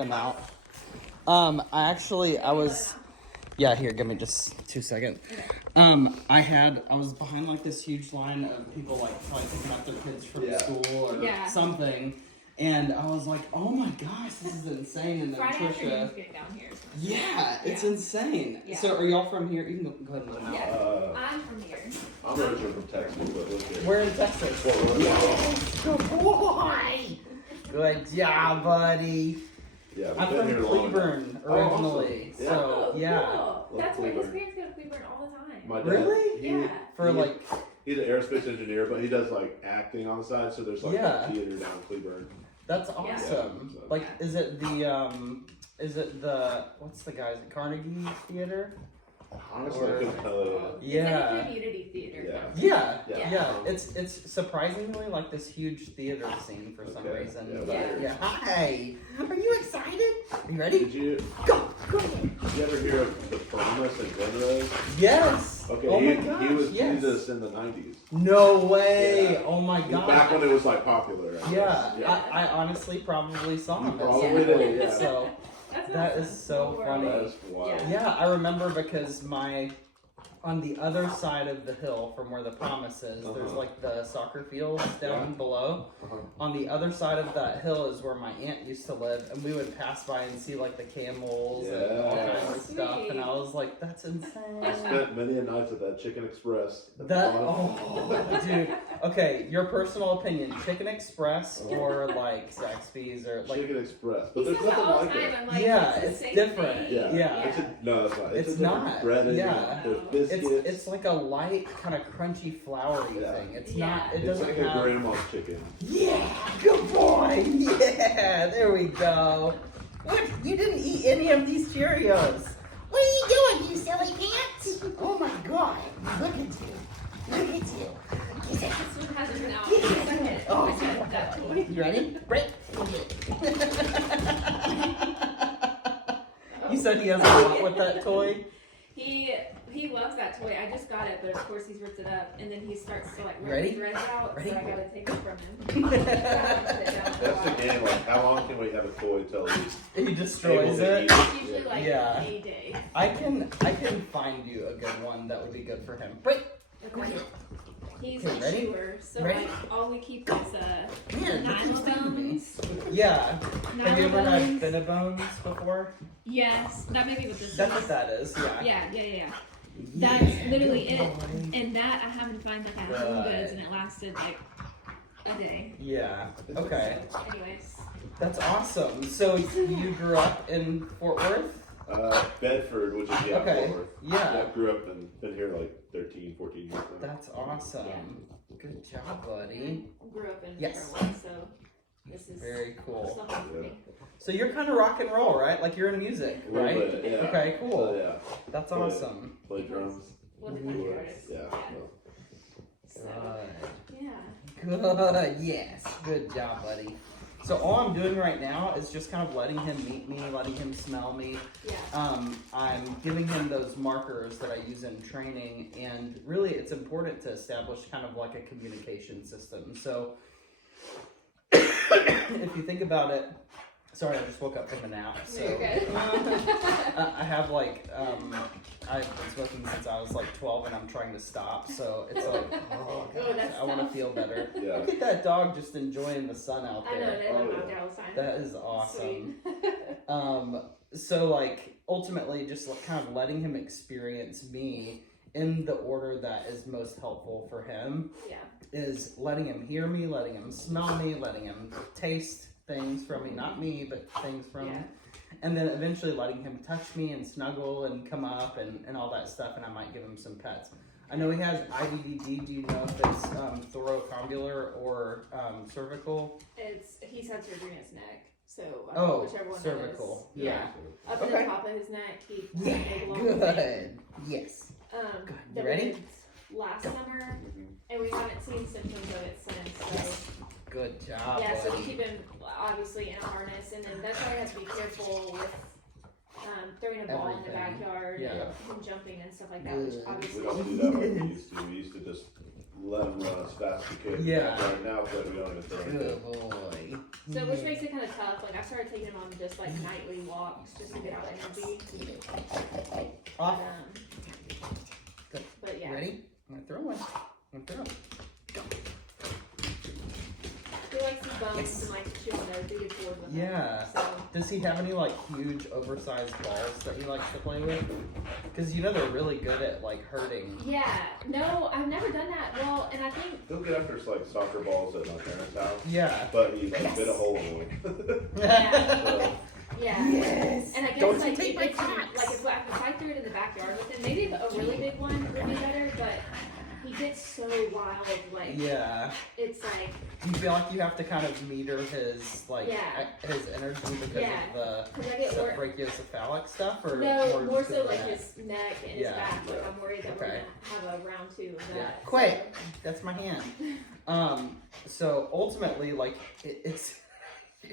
him out. Yeah, here, give me just 2 seconds. Okay. I was behind like this huge line of people like probably picking up their kids from school or something. And I was like, oh my gosh, this is insane. And then Friday Trisha. afternoon's getting down here. Yeah, it's insane. Yeah. So are y'all from here? You can go ahead and let them out. Yeah, I'm from here. I'm originally from Texas, but look here. We're in Texas. Yes, good boy. Good job, buddy. Yeah, I'm from Cleburne originally. Awesome. So, yeah. Cool. That's where his Cleburne. parents go to Cleburne all the time. My dad, Really? Yeah. He's an aerospace engineer, but he does like acting on the side, so there's like a theater down in Cleburne. That's awesome. Yeah. Like, is it the what's the guy's Carnegie Theater? Honestly, I couldn't tell you. Yeah. It's like a community theater. Yeah. It's surprisingly like this huge theater scene for some reason. Yeah. Hi. Are you excited? Are you ready? Did you ever hear of the Promise and Glenrose? Yes. Okay. Oh my gosh, he was yes. Jesus in the 90s. No way. Yeah. Oh my god. Back when it was like popular. I Yeah. guess. I honestly probably saw him. Probably did, yeah. So that awesome. is so funny. That is wild. Yeah, I remember because on the other side of the hill from where the Promise is, there's like the soccer fields down below. On the other side of that hill is where my aunt used to live, and we would pass by and see like the camels and all kinds of stuff, and I was like, that's insane. I spent many a nights at that Chicken Express. Dude. Okay, your personal opinion: Chicken Express or like Zaxby's or like Chicken Express, but He there's says that nothing all the like time. it. I'm like, Yeah, it's the it's same different. thing. Yeah. No, it's not. It's a different not. breading. Yeah. There's biscuits. It's like a light, kind of crunchy, floury thing. It's not. It It's doesn't like have. a grandma's chicken. Yeah, good boy. Yeah, there we go. What? You didn't eat any of these Cheerios. What are you doing, you silly pants? Oh my God! Look at you. Look at you. This one hasn't been out in a second. Oh. I said that toy. You ready? Break. You said he has a lot with that toy. He loves that toy. I just got it, but of course he's ripped it up, and then he starts to like Ready? rip the threads out. Ready? So I gotta take it from him. That's the game. Like, how long can we have a toy till he's He destroys able to it. eat It's usually like Yeah. a day. I can find you a good one that would be good for him. Break. Okay. He's Okay, a ready? chewer, so Ready? like all we keep is Man, nylon look who's speaking to me. bones. Yeah. Have you ever had Nylon bones. Cinnabons before? Yes, that may be what this That's is. what that is. Yeah. Yeah. That's literally good it. boy. And that I happened to find like at Home Goods, and it lasted like a day. Yeah. Okay. So, anyways. That's awesome. So you grew up in Fort Worth? Bedford, which is Okay. Fort Worth. Yeah. Grew up and been here like 13, 14 years now. That's awesome. Good job, buddy. Grew up in Yes. Fort Worth, so this is Very cool. still home for me. So you're kind of rock and roll, right? Like you're in music, A little right? bit, yeah. Okay, cool. So, yeah. That's Play- awesome. Play drums. Was it my keyboards. artist? Yeah. So, Good. yeah. Good. Yes. Good job, buddy. So all I'm doing right now is just kind of letting him meet me, letting him smell me. Yeah. I'm giving him those markers that I use in training, and really it's important to establish kind of like a communication system. So if you think about it, sorry, I just woke up from a nap. So You're good. I have like, I've been smoking since I was like 12 and I'm trying to stop. So it's like, oh Oh, gosh, that's I want to tough. feel better. Yeah. Look at that dog just enjoying the sun out I know, there. they live out there all the time. That is awesome. Sweet. So like ultimately just like kind of letting him experience me in the order that is most helpful for him Yeah. is letting him hear me, letting him smell me, letting him taste things from me, not me, but things from me. And then eventually letting him touch me and snuggle and come up and all that stuff, and I might give him some pets. I know he has IVD. Do you know if it's thoracondylar or cervical? He's had surgery in his neck, so whichever one cervical. That is. Yeah. Up at Okay. the top of his neck, he Yeah, made a little thing. good. Yes. Good. You That ready? we did last summer, and we haven't seen symptoms of it since. So Good job. yeah, so we buddy. keep him obviously in a harness, and then that's why we have to be careful with throwing a ball in the Everything. backyard Yeah. and him jumping and stuff like that. Which Good. obviously We don't do that like we used to. We used to just let him run as fast as he can. Yeah. Right now, but we don't even throw anything. Good boy. So which makes it kind of tough. Like I started taking him on just like nightly walks just to get out energy. Off. But yeah. Ready? I'm gonna throw one. I'm gonna throw. He likes his bones and like chewing those. He gets bored with them. Yeah. So Does he have any like huge oversized balls that he likes to play with? Because you know they're really good at like hurting. yeah. No, I've never done that. Well, and I think He'll get after like soccer balls at my parents' house. Yeah. But he bit a hole in one. yeah. So, Yeah. Yes. And I guess Don't like take my if I threw it in the backyard with him, maybe a really big one would be better, but he gets so wild, like Yeah. it's like You feel like you have to kind of meter his like Yeah. His energy because Yeah. of the because I get worried. brachiocephalic stuff, or No, more just so the like neck? his neck and his Yeah. back. Like I'm worried that we're Okay. gonna have a round 2 of Yeah. that. Quay, that's my hand. So ultimately, like it's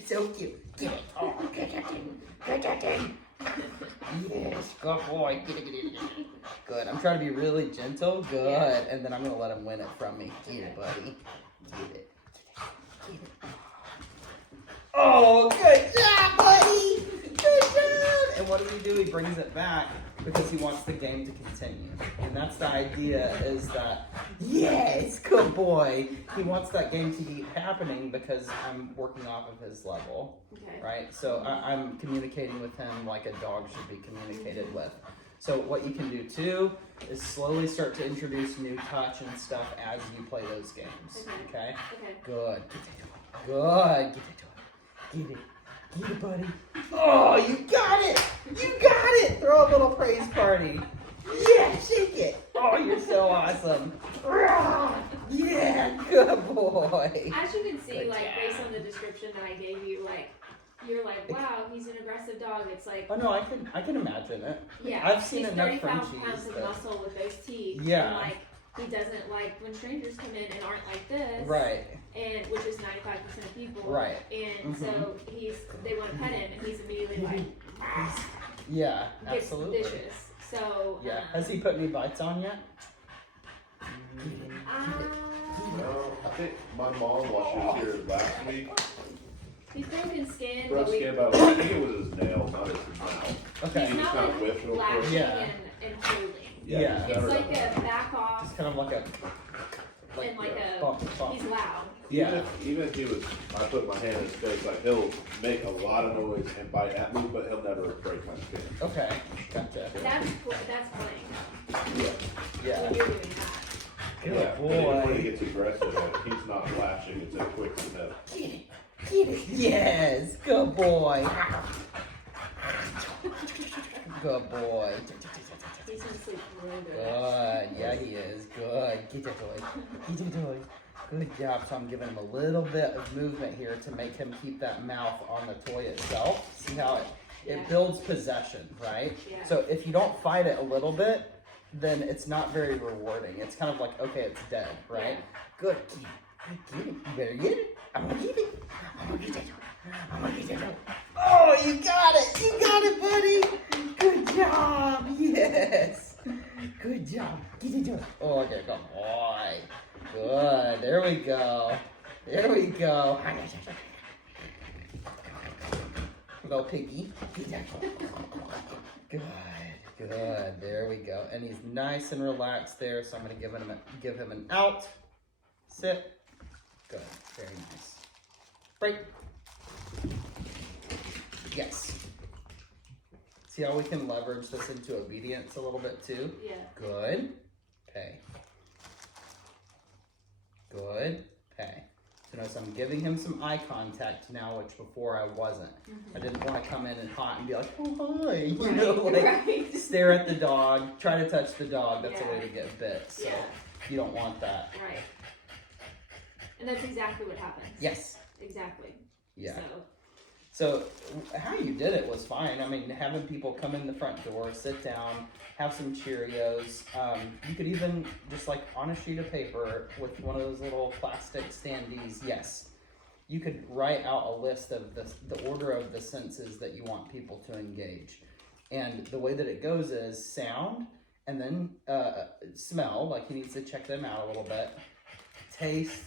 so cute. Get it. Oh, get that thing. Get that thing. Yes, good boy. Get it. Good. I'm trying to be really gentle. Good. Yeah. And then I'm gonna let him win it from me. Get it, buddy. Get it. Get it. Oh, good job, buddy. Good job. And what does he do? He brings it back because he wants the game to continue. And that's the idea, is that, yes, good boy. He wants that game to keep happening because I'm working off of his level, Okay. right? So I'm communicating with him like a dog should be communicated with. So what you can do too is slowly start to introduce new touch and stuff as you play those games, okay? Okay. Good. Good. Get it to him. Get it. Get it, buddy. Oh, you got it. You got it. Throw a little praise party. Yeah, shake it. Oh, you're so awesome. Yeah, good boy. As you can see, Good like job. based on the description that I gave you, like you're like, wow, he's an aggressive dog. It's like, Oh no, I can imagine it. yeah, I've seen he's enough 35 Frenchies pounds of that- muscle with those teeth. Yeah. And like he doesn't like when strangers come in and aren't like this. Right. And which is 95% of people. Right. And so they want to pet him, and he's immediately like Yeah, gets absolutely. vicious. So Yeah. Has he put any bites on yet? well, I think my mom, while she was here last week, he's broken skin. rough But we, skin, but I think it was his nails, not his mouth. Okay. he's not kinda like whipped real quick. lashing Yeah. and holding. Yeah. he's It's never like done that. a back off, Just kind of like a and like a bump, bump. he's loud. Yeah. Even if he was, I put my hand in his face, like he'll make a lot of noise and bite at me, but he'll never break my skin. Okay. Gotcha. That's playing Yeah. Yeah. when you're doing that. Good Yeah, but even when he boy. gets aggressive, like, he's not lashing, it's a quick snap. Get it. Get it. Yes. Good boy. Good boy. He's gonna sleep really good. Good. Yeah, he is. Good. Get that toy. Get that toy. Good job. So I'm giving him a little bit of movement here to make him keep that mouth on the toy itself. See how it Yeah. builds possession, right? Yeah. So if you don't fight it a little bit, then it's not very rewarding. It's kind of like, okay, it's dead, right? Yeah. Good. Get it. You better get it. I'm gonna get it. I'm gonna get that toy. I'm gonna get that toy. Oh, you got it. You got it, buddy. Good job. Yes. Good job. Get it to it. Oh, okay, good boy. Good. There we go. There we go. Little piggy. Good. Good. There we go. And he's nice and relaxed there. So I'm gonna give him an out. Sit. Good. Very nice. Break. Yes. See how we can leverage this into obedience a little bit too? Yeah. Good. Okay. Good. Okay. So notice I'm giving him some eye contact now, which before I wasn't. I didn't want to come in and hot and be like, oh, hi. You know, like right. stare at the dog, try to touch the dog. That's a way Yeah. to get bit. So Yeah. you don't want that. Right. And that's exactly what happens. Yes. Exactly. Yeah. So So how you did it was fine. I mean, having people come in the front door, sit down, have some Cheerios. You could even just like on a sheet of paper with one of those little plastic standees. Yes, you could write out a list of the order of the senses that you want people to engage. And the way that it goes is sound, and then smell, like he needs to check them out a little bit, taste,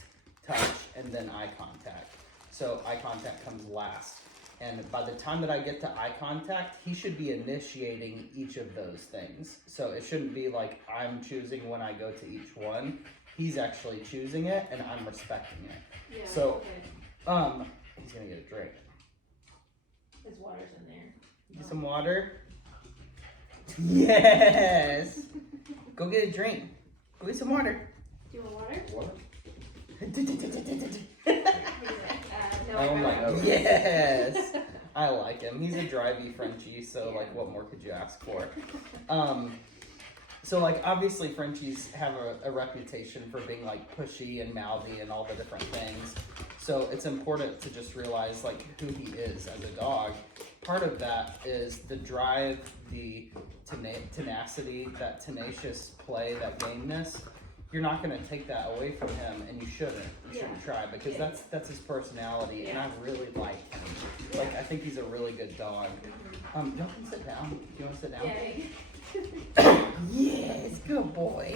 touch, and then eye contact. So eye contact comes last. And by the time that I get to eye contact, he should be initiating each of those things. So it shouldn't be like I'm choosing when I go to each one. He's actually choosing it, and I'm respecting it. Yeah. So, he's gonna get a drink. His water's in there. Get some water. Yes. Go get a drink. Go get some water. Do you want water? What? No, Oh I my got it. yes. I like him. He's a drivey Frenchie, so like what more could you ask for? So like obviously Frenchies have a reputation for being like pushy and mouthy and all the different things. So it's important to just realize like who he is as a dog. Part of that is the drive, the tenacity, that tenacious play, that gameness. You're not going to take that away from him, and you shouldn't. You shouldn't try, because that's his personality, and I really like him. Like, I think he's a really good dog. Y'all can sit down. Do you want to sit down? Yes, good boy.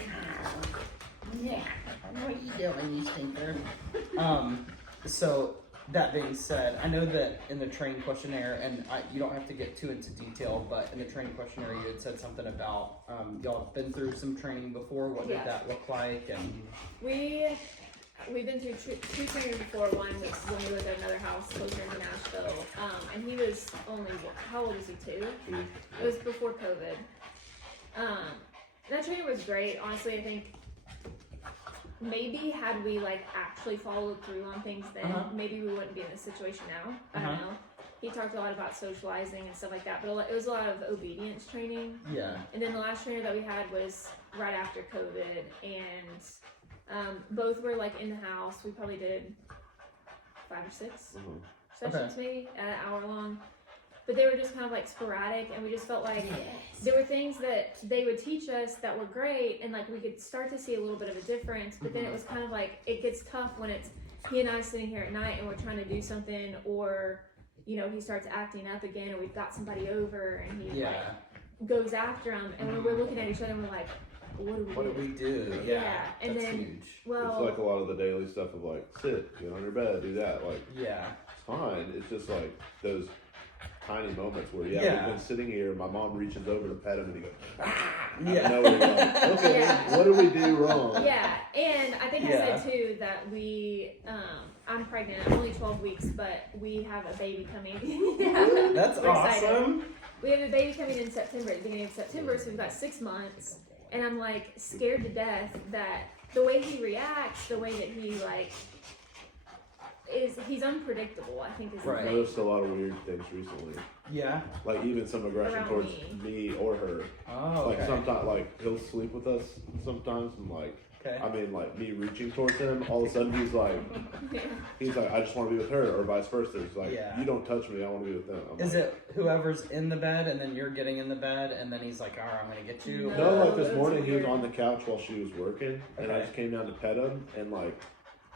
Yeah, what are you doing, you stinker? So, that being said, I know that in the training questionnaire, and you don't have to get too into detail, but in the training questionnaire you had said something about y'all have been through some training before. What did that look like? And we've been through two trainings before. One was when we lived at another house closer to Nashville, and he was only, how old was he, 2? It was before COVID. That training was great. Honestly, I think maybe had we like actually followed through on things then, maybe we wouldn't be in this situation now. I don't know. He talked a lot about socializing and stuff like that, but it was a lot of obedience training. Yeah. And then the last trainer that we had was right after COVID, and both were like in the house. We probably did 5 or 6 sessions maybe at an hour long. But they were just kind of like sporadic, and we just felt like there were things that they would teach us that were great, and like we could start to see a little bit of a difference. But then it was kind of like it gets tough when it's he and I sitting here at night and we're trying to do something, or you know he starts acting up again, and we've got somebody over and he like goes after him, and when we're looking at each other and we're like, what do we do? Yeah. And that's then huge. well, it's like a lot of the daily stuff of like sit, get on your bed, do that. Like it's fine. It's just like those tiny moments where we've been sitting here, my mom reaches over to pet him and he goes, okay, what did we do wrong? Yeah, and I think I said too that we, I'm pregnant, I'm only 12 weeks, but we have a baby coming. That's awesome. Excited. We have a baby coming in September, at the beginning of September, so we've got 6 months, and I'm like scared to death that the way he reacts, the way that he like, he's unpredictable, I think is the I've thing. noticed a lot of weird things recently. Yeah. Like even some aggression Around towards me or her. Oh, like sometimes, like he'll sleep with us sometimes, and like, I mean, like me reaching towards him, all of a sudden he's like, I just want to be with her, or vice versa. It's like, you don't touch me, I want to be with them. Is it whoever's in the bed, and then you're getting in the bed, and then he's like, all right, I'm gonna get you? No, like this morning he was on the couch while she was working, and I just came down to pet him, and like,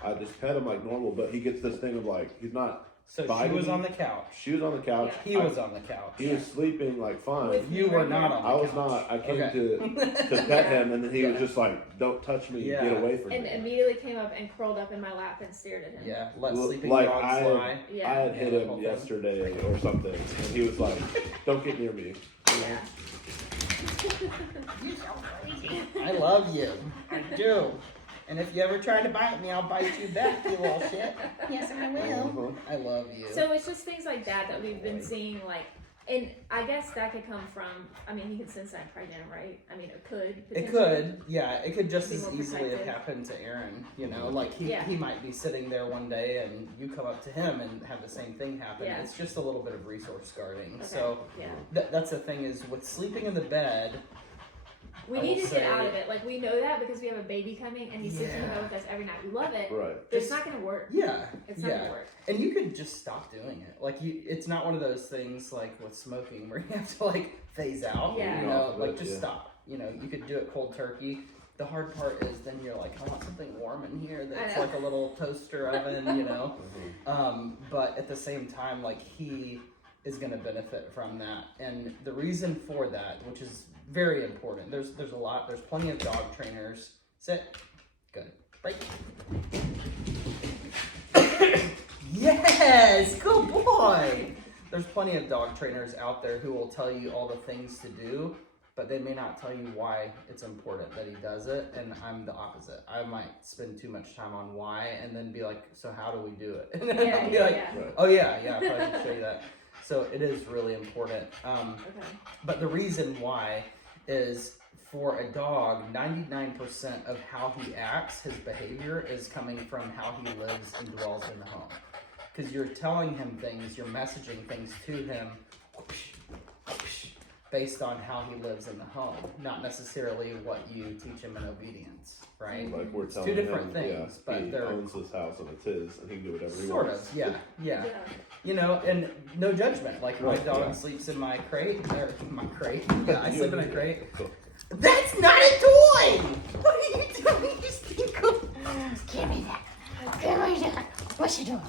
I just pet him like normal, but he gets this thing of like, he's not. So she was on the couch. She was on the couch. He was on the couch. He was sleeping like fine. You were not on the couch. I was not. I came to pet him, and then he was just like, "Don't touch me. Get away from me." And immediately came up and curled up in my lap and stared at him. Yeah, let sleeping like dogs lie. I had hit him yesterday or something, and he was like, "Don't get near me." Yeah. You're so crazy. I love you. I do. And if you ever try to bite me, I'll bite you back, you little shit. Yes, I will. I love you. So it's just things like that we've been seeing, like, and I guess that could come from, I mean, he could sense I'm pregnant, right? I mean, it could. It could, yeah. It could just as easily have happened to Aaron, you know? Like, he might be sitting there one day and you come up to him and have the same thing happen. Yeah. It's just a little bit of resource guarding. Okay. So that's the thing is, with sleeping in the bed, we need to get out of it. Like, we know that because we have a baby coming and he sits in the bed with us every night. We love it. Right. But it's not going to work. Yeah. It's not going to work. And you could just stop doing it. Like, it's not one of those things like with smoking where you have to like phase out. Yeah. You know, like just stop. You know, you could do it cold turkey. The hard part is then you're like, I want something warm in here that's like a little toaster oven, you know? But at the same time, like, he is going to benefit from that. And the reason for that, which is very important, there's plenty of dog trainers. Sit. Good. Break. Yes, good boy. There's plenty of dog trainers out there who will tell you all the things to do, but they may not tell you why it's important that he does it, and I'm the opposite. I might spend too much time on why and then be like, so how do we do it? And then I'll be like, oh yeah, I probably should show you that. So it is really important. But the reason why is for a dog, 99% of how he acts, his behavior, is coming from how he lives and dwells in the home. Because you're telling him things, you're messaging things to him based on how he lives in the home, not necessarily what you teach him in obedience, right? Like we're telling two different him, things, but he owns his house and it's his, and he can do whatever he wants. Sort of, yeah. You know, and no judgment. Like my dog sleeps in my crate, or my crate. Yeah, I sleep in a crate. Cool. That's not a toy! What are you doing? You stink. Give me that. Give me that. What you doing?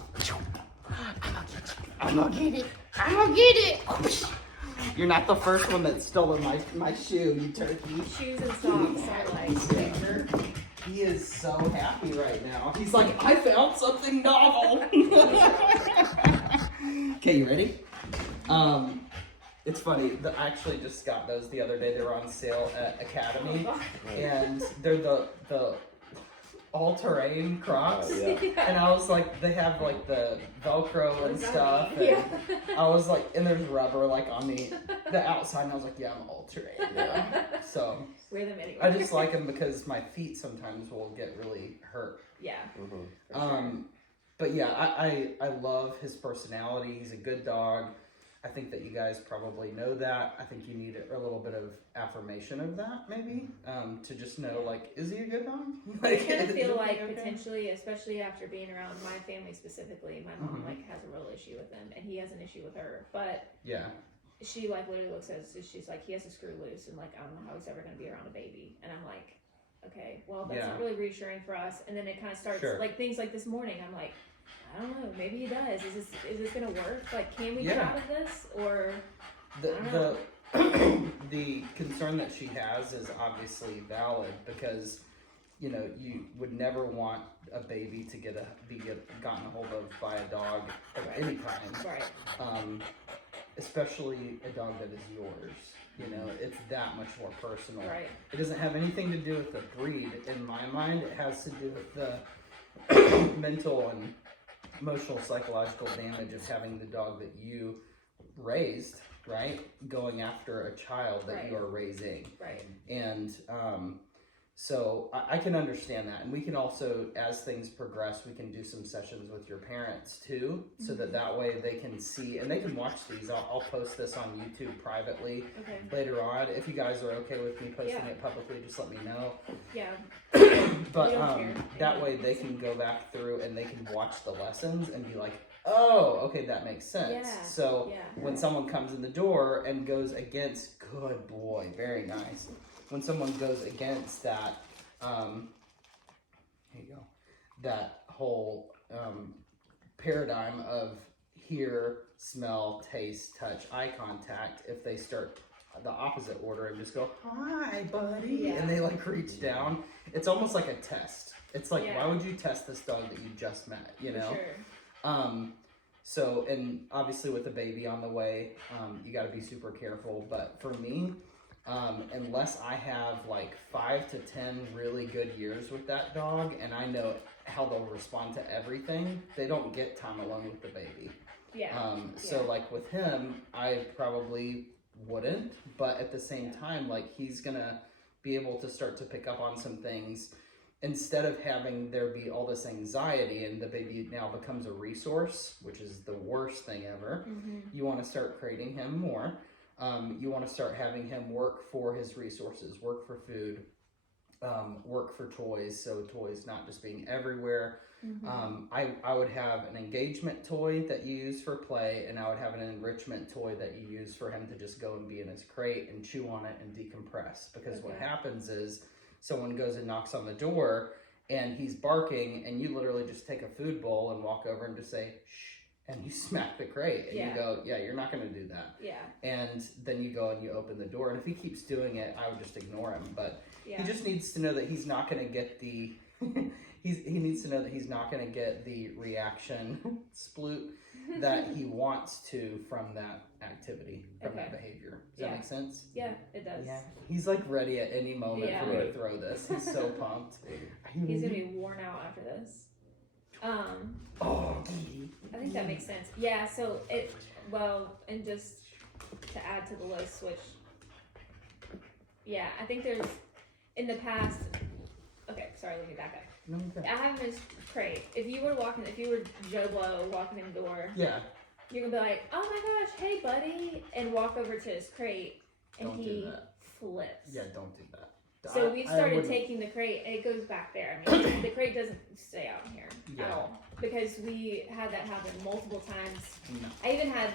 I'm gonna get it. I'm gonna get it. You're not the first one that's stolen my shoe, you turkey. Shoes and socks are like He is so happy right now. He's like, I found something novel. Okay, you ready? It's funny. I actually just got those the other day. They were on sale at Academy, and they're the all-terrain Crocs. And I was like, they have like the Velcro and stuff. And I was like, and there's rubber like on the outside. And I was like, yeah, I'm all-terrain. Yeah. So wear them anyway. I just like them because my feet sometimes will get really hurt. Yeah. But yeah, I love his personality. He's a good dog. I think that you guys probably know that. I think you need a little bit of affirmation of that, maybe, to just know, like, is he a good dog? I kind of feel like potentially, especially after being around my family specifically, my mom like has a real issue with him, and he has an issue with her. But she like literally looks at us, she's like, he has to screw loose, and like I don't know how he's ever going to be around a baby. And I'm like, okay, well that's not really reassuring for us. And then it kind of starts like things like this morning. I'm like, I don't know. Maybe he does. Is this gonna work? Like, can we get out of this? Or the concern that she has is obviously valid because you know you would never want a baby to be gotten a hold of by a dog of any kind, right? Especially a dog that is yours. You know, it's that much more personal. Right. It doesn't have anything to do with the breed. In my mind, it has to do with the mental and emotional, psychological damage of having the dog that you raised, right, going after a child that you are raising. Right. And so I can understand that. And we can also, as things progress, we can do some sessions with your parents too, so that way they can see, and they can watch these. I'll post this on YouTube privately later on. If you guys are okay with me posting it publicly, just let me know. Yeah. But that way they can go back through and they can watch the lessons and be like, oh, okay, that makes sense. Yeah. So when someone comes in the door and goes against, good boy, very nice. When someone goes against that, here you go, that whole paradigm of hear, smell, taste, touch, eye contact, if they start the opposite order and just go, hi, buddy, and they like reach down, it's almost like a test. It's like, why would you test this dog that you just met, you know? Sure. So, and obviously with the baby on the way, you got to be super careful. But for me, unless I have like 5 to 10 really good years with that dog, and I know how they'll respond to everything, they don't get time alone with the baby. So like with him, I probably wouldn't, but at the same time, like he's gonna be able to start to pick up on some things. Instead of having there be all this anxiety and the baby now becomes a resource, which is the worst thing ever, you want to start creating him more. You want to start having him work for his resources, work for food, work for toys. So toys not just being everywhere. I would have an engagement toy that you use for play, and I would have an enrichment toy that you use for him to just go and be in his crate and chew on it and decompress. Because what happens is someone goes and knocks on the door and he's barking, and you literally just take a food bowl and walk over and just say, shh, and you smack the crate and you go, yeah, you're not going to do that. And then you go and you open the door, and if he keeps doing it, I would just ignore him. But he just needs to know that he's not going to get the he needs to know that he's not going to get the reaction sploot that he wants to from that activity, from that behavior. Does that make sense? Yeah, it does. Yeah, he's like ready at any moment for me to throw this. He's so pumped. He's gonna be worn out after this. I think that makes sense. Yeah. So and just to add to the list, which, I think there's in the past. Okay, sorry. Let me back up. Okay. I have his crate. If you were Joe Blow walking in the door, yeah, you're gonna be like, "Oh my gosh, hey buddy," and walk over to his crate, and he flips. Yeah, don't do that. So we've started taking the crate, and it goes back there. I mean, the crate doesn't stay out here at all because we had that happen multiple times. No. I even had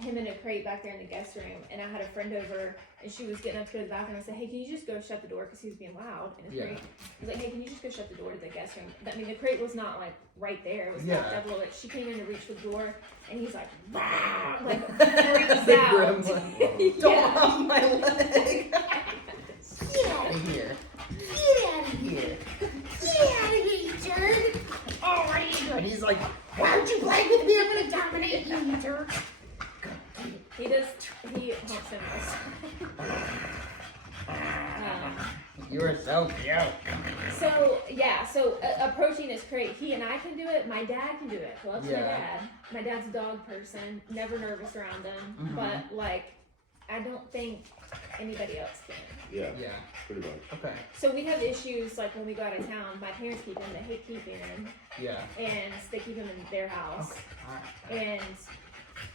him in a crate back there in the guest room, and I had a friend over, and she was getting up to go to the bathroom. I said, "Hey, can you just go shut the door?" Because he was being loud in his crate. I was like, "Hey, can you just go shut the door to the guest room?" I mean, the crate was not like right there; it was backed up a little bit. She came in to reach for the door, and he's like, "Bah!" Like freaks out. Don't harm my leg. Get out of here. Get out of here. Get out of here, you jerk. Oh, what are you doing? He's like, why don't you play with me? I'm going to dominate you, you jerk. He helps him. You are so cute. So approaching his crate, he and I can do it. My dad can do it. Loves my dad. My dad's a dog person. Never nervous around him. But, like, I don't think anybody else can. Yeah, pretty much. Okay. So we have issues like when we go out of town. My parents keep him. They hate keeping him. Yeah. And they keep him in their house. Okay. And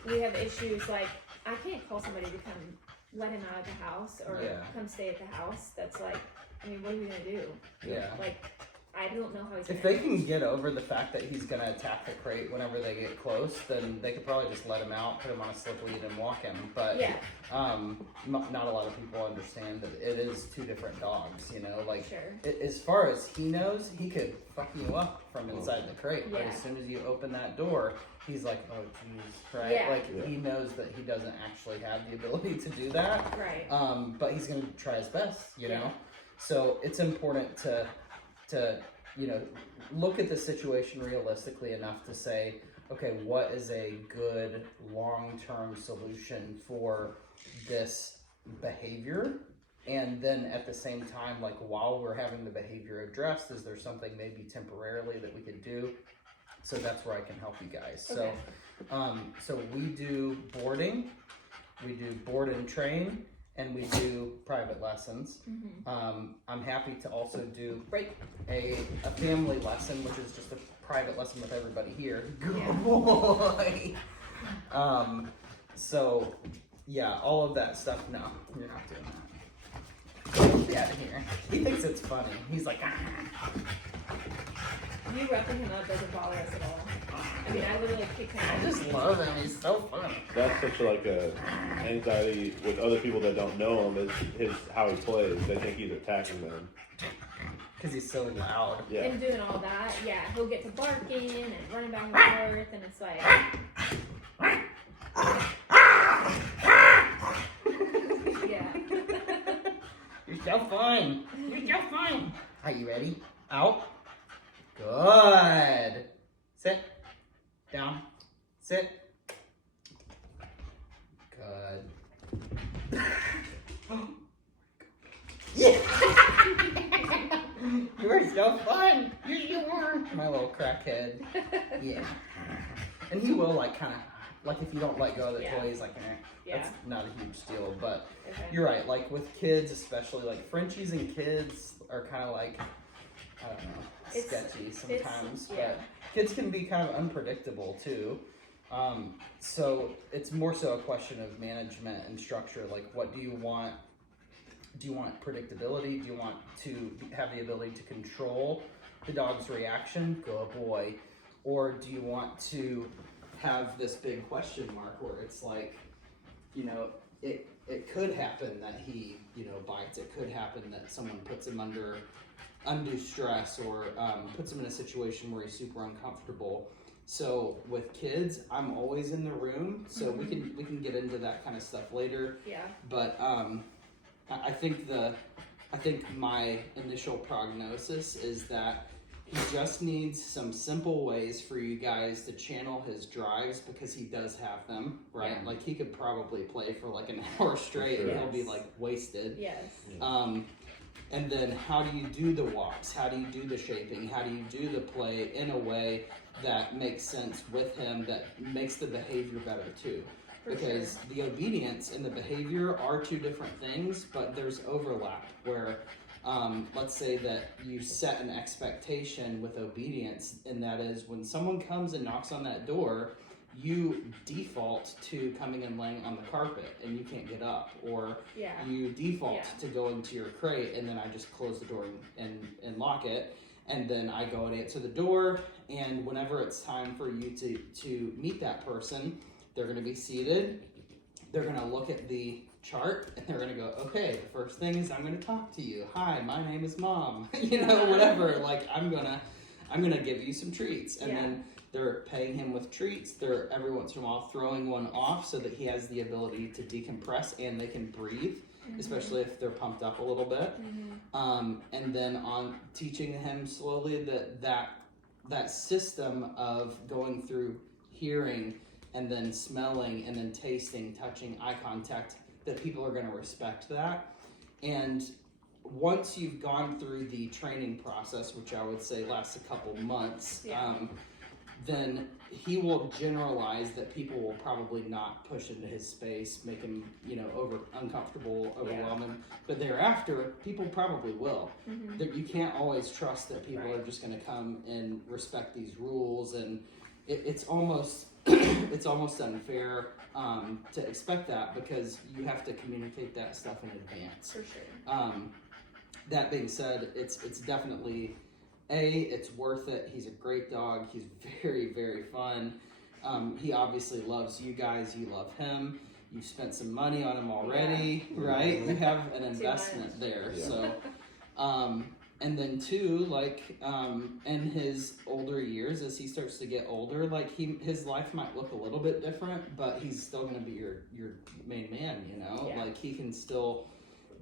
we have issues like I can't call somebody to come let him out of the house or come stay at the house. That's like, I mean, what are we gonna do? Yeah. Like, I don't know how he's. If they can get over the fact that he's gonna attack the crate whenever they get close, then they could probably just let him out, put him on a slip lead, and walk him. But not a lot of people understand that it is two different dogs. You know, like as far as he knows, he could fuck you up from inside the crate. But as soon as you open that door, he's like, oh jeez, right? Yeah. He knows that he doesn't actually have the ability to do that. Right. But he's gonna try his best. You know, so it's important to look at the situation realistically enough to say, okay, what is a good long-term solution for this behavior? And then at the same time, like while we're having the behavior addressed, is there something maybe temporarily that we could do? So that's where I can help you guys. Okay. So we do boarding, we do board and train, and we do private lessons. I'm happy to also do a family lesson, which is just a private lesson with everybody here. Good boy. So yeah, all of that stuff. No, you're not doing that. Get out of here. He thinks it's funny. He's like, You roughing him up doesn't bother us at all. I mean, I literally kick him out. I just love him. He's so funny. That's such like a anxiety with other people that don't know him. Is how he plays. They think he's attacking them. Because he's so loud. Yeah. And doing all that, he'll get to barking and running back and forth, and it's like. You're so fun. You're so fun. Are you ready? Out. Good. Sit. Down. Sit. Good. Yeah. You are so fun. You are. My little crackhead. Yeah. And he will kind of, if you don't let go of the toy, he's like, that's not a huge deal. But you're right. Like with kids, especially like Frenchies and kids are kind of like, I don't know, sketchy sometimes. But kids can be kind of unpredictable too. So it's more so a question of management and structure. Like, what do you want? Do you want predictability? Do you want to have the ability to control the dog's reaction? Good boy. Or do you want to have this big question mark where it's like, it could happen that he, bites. It could happen that someone puts him under undue stress or puts him in a situation where he's super uncomfortable. So with kids, I'm always in the room, so we can get into that kind of stuff later. Yeah. But I think my initial prognosis is that He just needs some simple ways for you guys to channel his drives, because he does have them, right? Yeah. Like he could probably play for like an hour straight and he'll be like wasted. Yes. And then how do you do the walks? How do you do the shaping? How do you do the play in a way that makes sense with him, that makes the behavior better too? Because the obedience and the behavior are two different things, but there's overlap where let's say that you set an expectation with obedience, and that is when someone comes and knocks on that door, you default to coming and laying on the carpet and you can't get up, or you default to going to your crate and then I just close the door and lock it, and then I go and answer the door, and whenever it's time for you to meet that person, they're going to be seated, they're going to look at the chart, and they're going to go, okay, the first thing is I'm going to talk to you. Hi, my name is Mom. Whatever. Like I'm going to give you some treats. And then they're paying him with treats. They're every once in a while throwing one off so that he has the ability to decompress and they can breathe, especially if they're pumped up a little bit. And then on teaching him slowly that system of going through hearing and then smelling and then tasting, touching, eye contact, that people are going to respect that. And once you've gone through the training process, which I would say lasts a couple months, then he will generalize that people will probably not push into his space, make him, uncomfortable, overwhelming. But thereafter, people probably will. That you can't always trust that people are just going to come and respect these rules, and it's almost it's almost unfair to expect that, because you have to communicate that stuff in advance. For sure. That being said, it's definitely it's worth it. He's a great dog. He's very, very fun. He obviously loves you guys. You love him. You've spent some money on him already, right? You have an investment there. So, and then too, in his older years, as he starts to get older, his life might look a little bit different, but he's still going to be your main man, Like he can still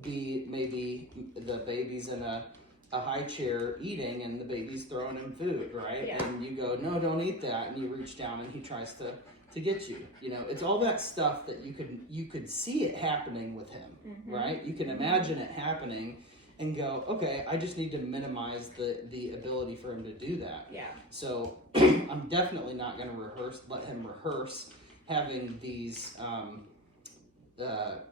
be, maybe the baby's in a high chair eating and the baby's throwing him food, right? Yeah. And you go, no, don't eat that, and you reach down and he tries to get you. It's all that stuff that you could see it happening with him, right? You can imagine it happening and go, okay, I just need to minimize the ability for him to do that. Yeah. So I'm definitely not going to let him rehearse having these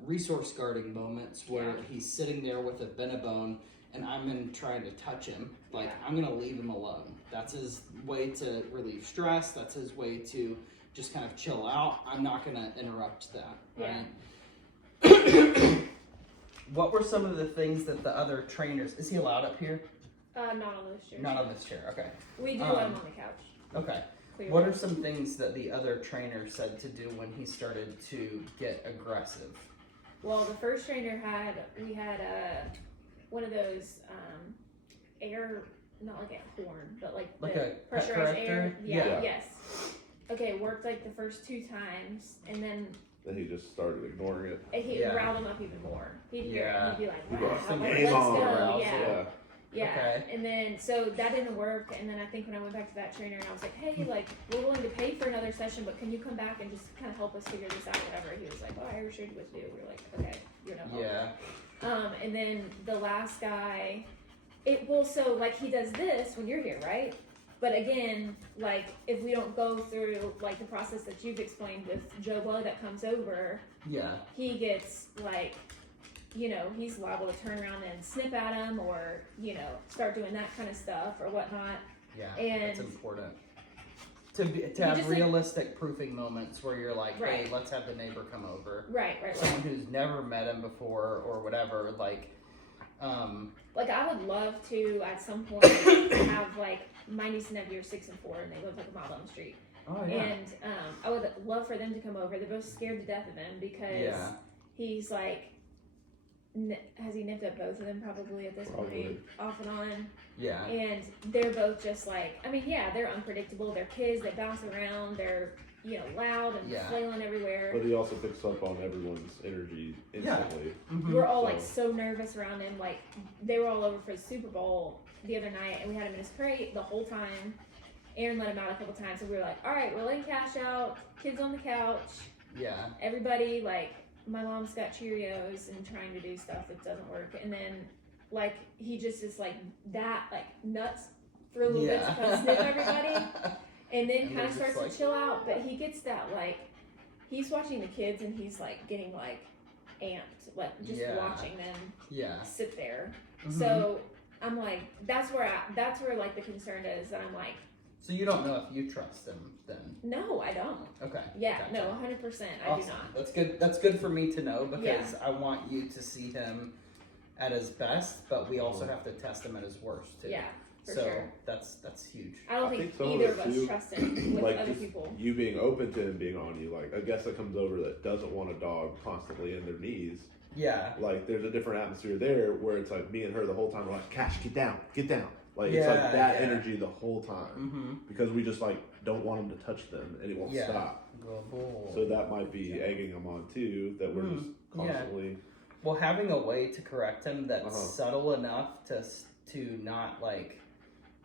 resource guarding moments where he's sitting there with a Benebone and I'm trying to touch him. I'm going to leave him alone. That's his way to relieve stress. That's his way to just kind of chill out. I'm not going to interrupt that, right? What were some of the things that the other trainers... Is he allowed up here? Not on this chair. Not on this chair, okay. We do let him on the couch. Okay. Clearly. What are some things that the other trainer said to do when he started to get aggressive? Well, the first trainer we had one of those air, not like a horn, but like a pressurized air. Yeah. Yes. Okay, worked like the first 2 times, and then he just started ignoring it. He riled him up even more. He'd be like, "Wow, let's go." Yeah. Okay. And then, so that didn't work. And then I think when I went back to that trainer and I was like, hey, we're willing to pay for another session, but can you come back and just kind of help us figure this out, whatever. He was like, I already showed you what to do. We were like, okay, you're no help. Yeah. And then the last guy, he does this when you're here, right? But again, if we don't go through, the process that you've explained with Joe Blow that comes over, he gets, he's liable to turn around and snip at him or, start doing that kind of stuff or whatnot. Yeah, and that's important. To have realistic proofing moments where you're like, hey, let's have the neighbor come over. Right. Someone who's never met him before or whatever, I would love to, at some point, have, my niece and nephew are 6 and 4, and they live, a mile down the street. Oh, yeah. And I would love for them to come over. They're both scared to death of him because he's, has he nipped up both of them probably at this point, off and on? Yeah. And they're both just they're unpredictable. They're kids. They bounce around. They're, loud and flailing everywhere. But he also picks up on everyone's energy instantly. We're all so nervous around him. They were all over for the Super Bowl the other night, and we had him in his crate the whole time. Aaron let him out a couple times, and we were like, all right, we're letting Cash out. Kids on the couch. Yeah. Everybody, like, my mom's got Cheerios and trying to do stuff that doesn't work. And then, like, he just is like that, like, nuts for a little bit to kind of sniff everybody. And then kind of starts to chill out. But he gets that, like, he's watching the kids and he's, like, getting, like, amped. Like, just watching them sit there. Mm-hmm. So, I'm like, that's where, like, the concern is that I'm like, so you don't know if you trust him then? No, I don't. Okay. Yeah, gotcha. no, 100%. I do not. That's good. That's good for me to know because I want you to see him at his best, but we also have to test him at his worst too. Yeah, for so sure. That's huge. I don't think either of us trust him with like other people. You being open to him being on you, like a guest that comes over that doesn't want a dog constantly in their knees. Yeah. Like there's a different atmosphere there where it's like me and her the whole time. We're like, Cash, get down. Like it's like that energy the whole time because we just like don't want him to touch them and it won't stop. So that might be egging him on too. That we're just constantly. Well, having a way to correct him that's subtle enough to not like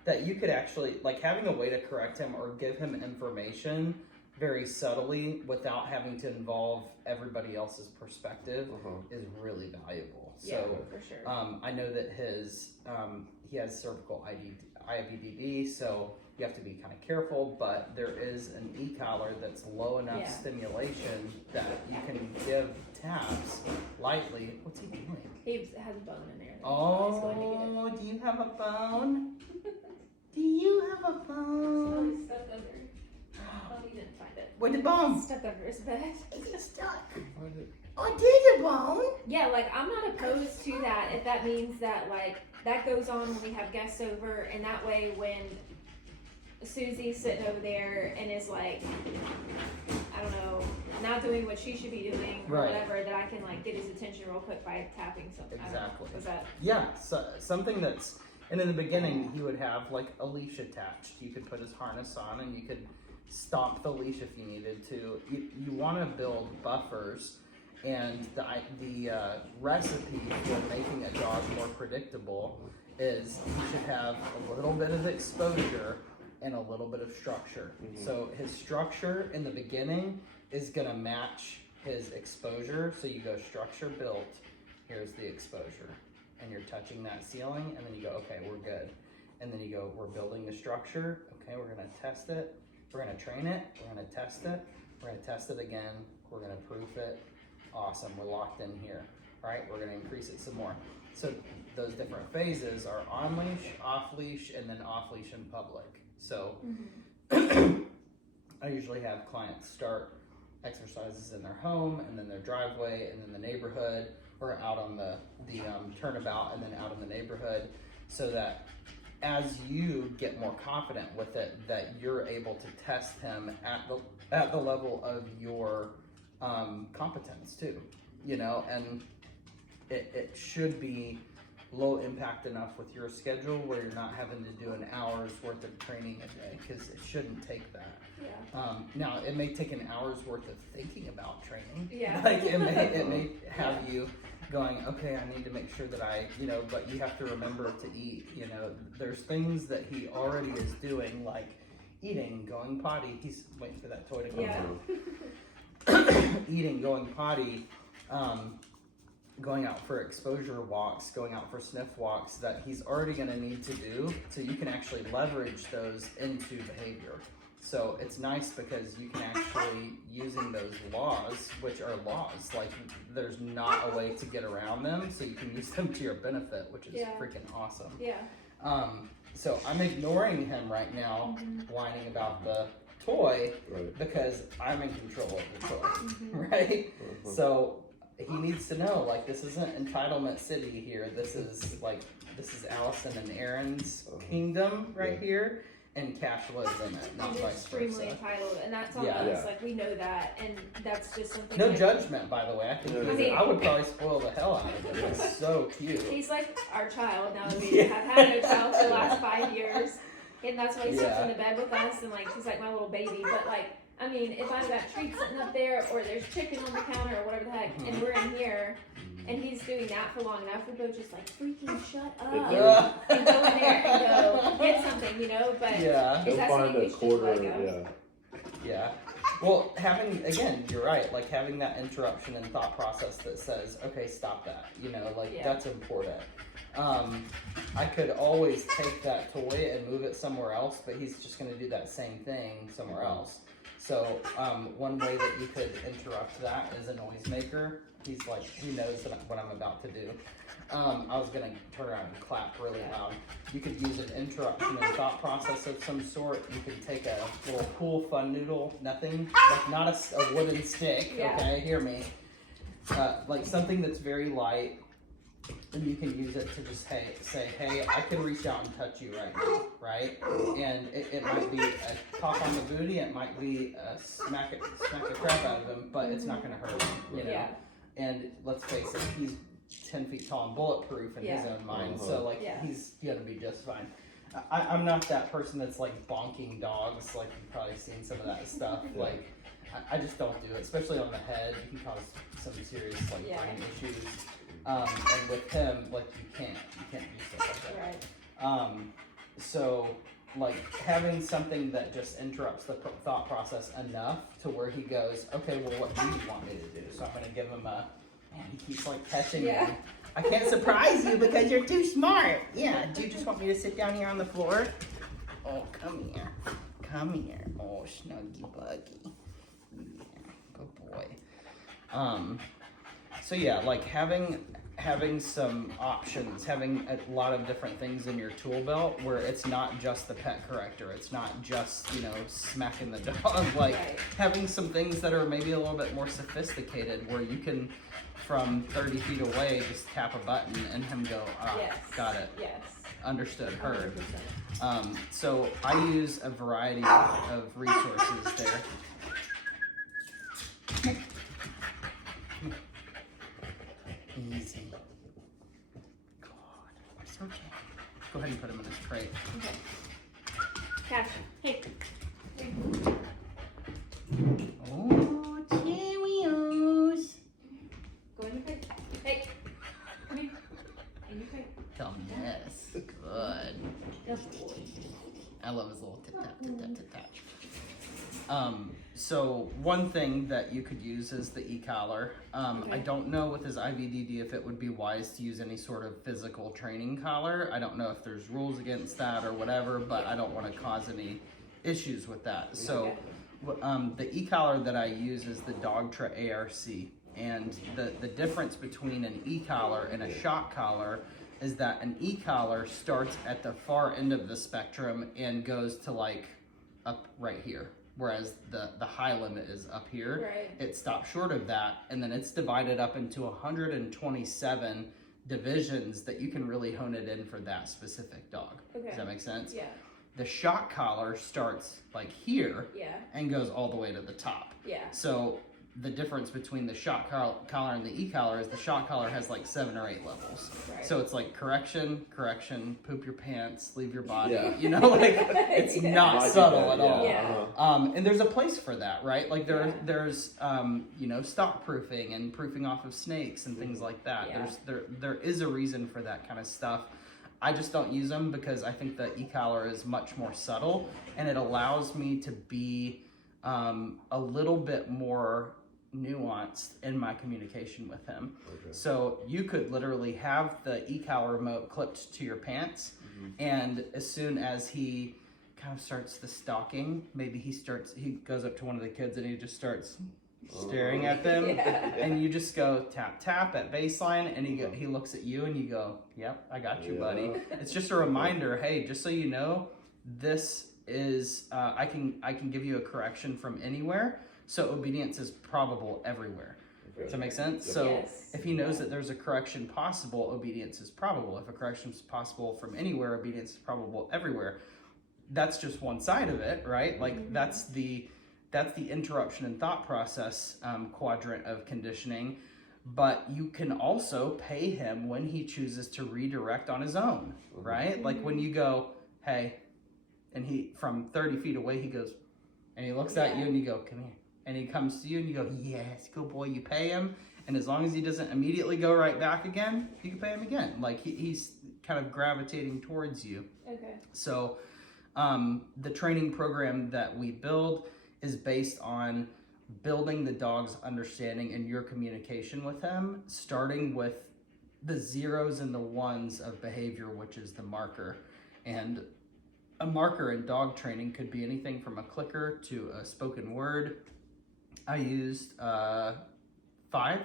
that you could actually like having a way to correct him or give him information very subtly without having to involve everybody else's perspective is really valuable. So for sure. I know that he has cervical IBDD, so you have to be kind of careful, but there is an e-collar that's low enough stimulation that you can give taps lightly. What's he doing? He has a bone in there. Oh, do you have a bone? Do you have a bone? It's stuck under. Oh, he didn't find it. Where'd the bone? It's stuck under his bed. It's stuck. Oh, did the bone? Yeah, like I'm not opposed to that if that means that like that goes on when we have guests over, and that way when Susie's sitting over there and is like, I don't know, not doing what she should be doing or whatever, that I can like get his attention real quick by tapping something. Exactly. Was that? Yeah, so something that's, and in the beginning he would have like a leash attached. You could put his harness on and you could stomp the leash if you needed to. You want to build buffers, and the recipe for making a dog more predictable is he should have a little bit of exposure and a little bit of structure. So his structure in the beginning is going to match his exposure. So you go structure built, here's the exposure, and you're touching that ceiling, and then you go, okay, we're good. And then you go, we're building the structure. Okay, we're going to test it. We're going to train it. We're going to test it. We're going to test it again. We're going to proof it. Awesome, we're locked in here. All right, we're going to increase it some more. So those different phases are on leash, off leash, and then off leash in public. So I usually have clients start exercises in their home, and then their driveway, and then the neighborhood, or out on the turnabout, and then out in the neighborhood, so that as you get more confident with it, that you're able to test him at the level of your competence too, you know, and it should be low impact enough with your schedule where you're not having to do an hour's worth of training a day, because it shouldn't take that. Now it may take an hour's worth of thinking about training. Like it may have you going, okay, I need to make sure that but you have to remember to eat. You know, there's things that he already is doing, like eating, going potty. He's waiting for that toy to come through. Eating, going potty, going out for exposure walks, going out for sniff walks that he's already going to need to do, so you can actually leverage those into behavior. So it's nice because you can actually, using those laws, which are laws, like there's not a way to get around them, so you can use them to your benefit, which is freaking awesome. So I'm ignoring him right now, whining about the toy, because I'm in control of the toy, right? So he needs to know, like, this isn't entitlement city here. This is Allison and Aaron's kingdom right here, and Cash lives in it, not vice extremely versa. entitled, and that's on us. Like, we know that, and that's just something. No judgment, by the way. I would probably spoil the hell out of him. He's so cute. He's like our child now that we have had a child for the last 5 years. And that's why he sleeps in the bed with us, and like he's like my little baby. But like I mean, if I've got treats sitting up there, or there's chicken on the counter, or whatever the heck, and we're in here, and he's doing that for long enough, we both just like, freaking shut up, and go in there and go get something, you know. But is that something we should let go? Yeah. Well, again, you're right. Like having that interruption and thought process that says, okay, stop that. You know, like that's important. I could always take that toy and move it somewhere else, but he's just going to do that same thing somewhere else. So one way that you could interrupt that is a noisemaker. He's like, he knows what I'm about to do. I was going to turn around and clap really loud. You could use an interruption and thought process of some sort. You could take a little cool fun noodle, nothing, like not a wooden stick, okay, hear me. Like something that's very light, and you can use it to just say, hey, I can reach out and touch you right now, right? And it might be a talk on the booty, it might be a smack the crap out of him, but it's not going to hurt him, you know? Yeah. And let's face it, he's 10 feet tall and bulletproof in his own mind, so like he's gonna be just fine. I'm not that person that's like bonking dogs, like you've probably seen some of that stuff. Like I just don't do it, especially on the head. You can cause some serious like brain issues. And with him, like you can't do stuff like that. Right. So like having something that just interrupts the thought process enough to where he goes, okay, well, what do you want me to do? So I'm gonna give him a. Man, he keeps like catching me. I can't surprise you because you're too smart. Yeah, do you just want me to sit down here on the floor? Oh, come here. Come here. Oh, snuggy buggy. Yeah, good boy. So yeah, like having some options, having a lot of different things in your tool belt where it's not just the pet corrector, it's not just, you know, smacking the dog, like having some things that are maybe a little bit more sophisticated where you can, from 30 feet away, just tap a button and him go, got it. Yes. Understood, heard. So I use a variety of resources there. Easy. God, it's okay. Go ahead and put him in his crate. Okay. Cash. Hey. Oh, Cheerios. Go in the crate. Hey. Come here. In your crate. Tell me yes. Good. I love his little tit-tap. So one thing that you could use is the e-collar. I don't know with his IVDD if it would be wise to use any sort of physical training collar. I don't know if there's rules against that or whatever, but I don't want to cause any issues with that. So the e-collar that I use is the Dogtra ARC. And the difference between an e-collar and a shock collar is that an e-collar starts at the far end of the spectrum and goes to like up right here. Whereas the high limit is up here. Right. It stops short of that, and then it's divided up into 127 divisions that you can really hone it in for that specific dog. Okay. Does that make sense? Yeah. The shock collar starts like here and goes all the way to the top. Yeah. So the difference between the shock collar and the e-collar is the shock collar has like 7 or 8 levels. Right. So it's like correction, poop your pants, leave your body. Yeah. You know, like it's not subtle at all. Yeah. And there's a place for that, right? Like there's you know, stock proofing and proofing off of snakes and things like that. Yeah. There is a reason for that kind of stuff. I just don't use them because I think the e-collar is much more subtle and it allows me to be a little bit more nuanced in my communication with him. Okay. So you could literally have the e-collar remote clipped to your pants, and as soon as he kind of starts the stalking, maybe he goes up to one of the kids and he just starts staring at them, and you just go tap tap at baseline, and he looks at you and you go, yep, I got you, buddy. It's just a reminder, hey, just so you know, this is I can give you a correction from anywhere. So obedience is probable everywhere. Does that make sense? So if he knows that there's a correction possible, obedience is probable. If a correction is possible from anywhere, obedience is probable everywhere. That's just one side of it, right? Like that's the interruption and thought process quadrant of conditioning. But you can also pay him when he chooses to redirect on his own, right? Like when you go, hey, and he from 30 feet away he goes, And he looks at you and you go, come here. And he comes to you and you go, yes, good boy. You pay him. And as long as he doesn't immediately go right back again, you can pay him again. Like he's kind of gravitating towards you. Okay. So the training program that we build is based on building the dog's understanding and your communication with him, starting with the zeros and the ones of behavior, which is the marker. And a marker in dog training could be anything from a clicker to a spoken word. I used 5, I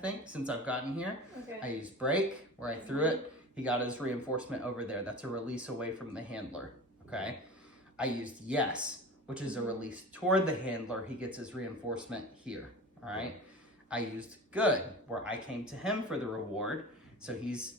think, since I've gotten here. Okay. I used break, where I threw it. He got his reinforcement over there. That's a release away from the handler, okay? I used yes, which is a release toward the handler. He gets his reinforcement here, all right? I used good, where I came to him for the reward. So he's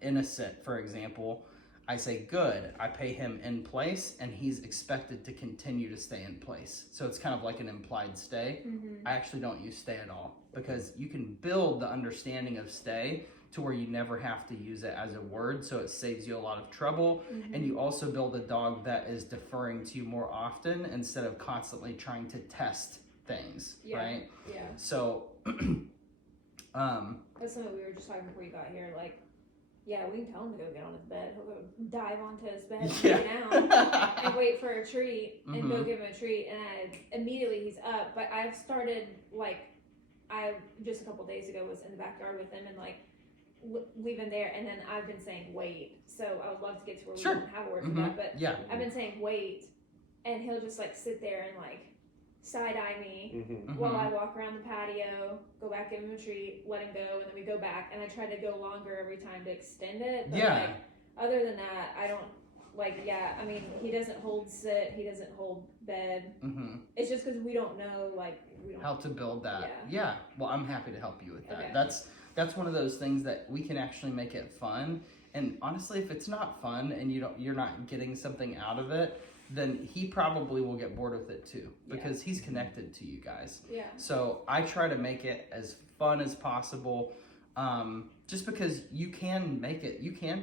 innocent, for example. I say good, I pay him in place, and he's expected to continue to stay in place. So it's kind of like an implied stay. I actually don't use stay at all, because you can build the understanding of stay to where you never have to use it as a word, so it saves you a lot of trouble. And you also build a dog that is deferring to you more often instead of constantly trying to test things, right? Yeah. So, that's something we were just talking before you got here. Like, yeah, we can tell him to go get on his bed. He'll go dive onto his bed and lay down and wait for a treat and go give him a treat. And immediately he's up. But I've started, like, I just a couple days ago was in the backyard with him and, like, we've been there. And then I've been saying wait. So I would love to get to where we don't have a word for that. But I've been saying wait. And he'll just, like, sit there and, like, side-eye me while I walk around the patio, go back, give him a treat, let him go, and then we go back. And I try to go longer every time to extend it. But like, other than that, I don't, like, I mean, he doesn't hold sit, he doesn't hold bed. It's just because we don't know, like, how to build that. Yeah. Well, I'm happy to help you with that. Okay. That's one of those things that we can actually make it fun. And honestly, if it's not fun and you're not getting something out of it, then he probably will get bored with it too, because he's connected to you guys. So I try to make it as fun as possible, just because you can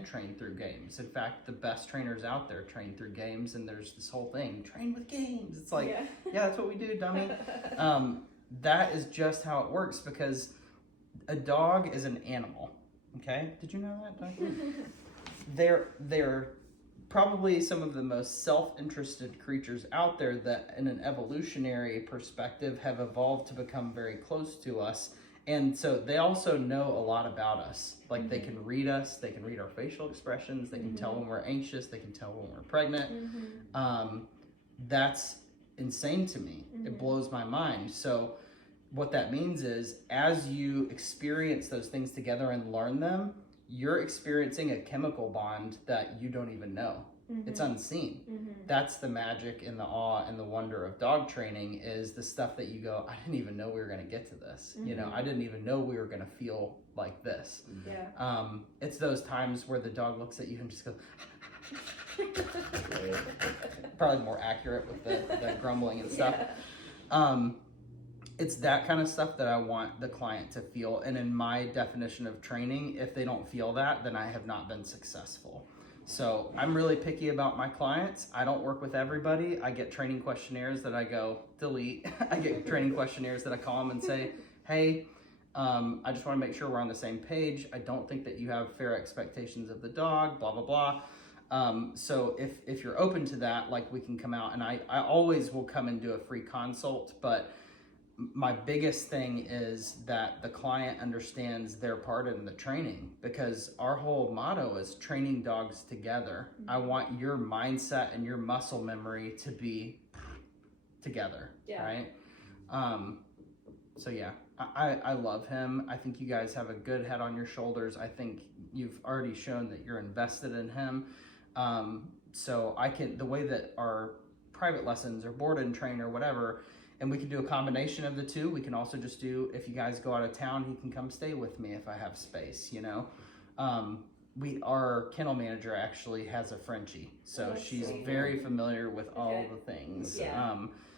train through games. In fact, the best trainers out there train through games, and there's this whole thing, train with games. It's like, that's what we do, dummy. That is just how it works, because a dog is an animal, okay? Did you know that, Doug? They're probably some of the most self-interested creatures out there that in an evolutionary perspective have evolved to become very close to us. And so they also know a lot about us. Like they can read us, they can read our facial expressions, they can tell when we're anxious, they can tell when we're pregnant. That's insane to me. It blows my mind. So what that means is, as you experience those things together and learn them, you're experiencing a chemical bond that you don't even know. It's unseen. That's the magic and the awe and the wonder of dog training, is the stuff that you go, I didn't even know we were going to get to this. You know, I didn't even know we were going to feel like this. It's those times where the dog looks at you and just goes, probably more accurate with the grumbling and stuff. It's that kind of stuff that I want the client to feel. And in my definition of training, if they don't feel that, then I have not been successful. So I'm really picky about my clients. I don't work with everybody. I get training questionnaires that I go, delete. I get training questionnaires that I call them and say, hey, I just want to make sure we're on the same page. I don't think that you have fair expectations of the dog, blah, blah, blah. So if you're open to that, like, we can come out, and I always will come and do a free consult, but my biggest thing is that the client understands their part in the training, because our whole motto is training dogs together. I want your mindset and your muscle memory to be together, right? So yeah, I love him. I think you guys have a good head on your shoulders. I think you've already shown that you're invested in him. So the way that our private lessons or board and train or whatever, and we can do a combination of the two. We can also just do, if you guys go out of town, he can come stay with me if I have space, you know. Our kennel manager actually has a Frenchie, so she's very familiar with all the things.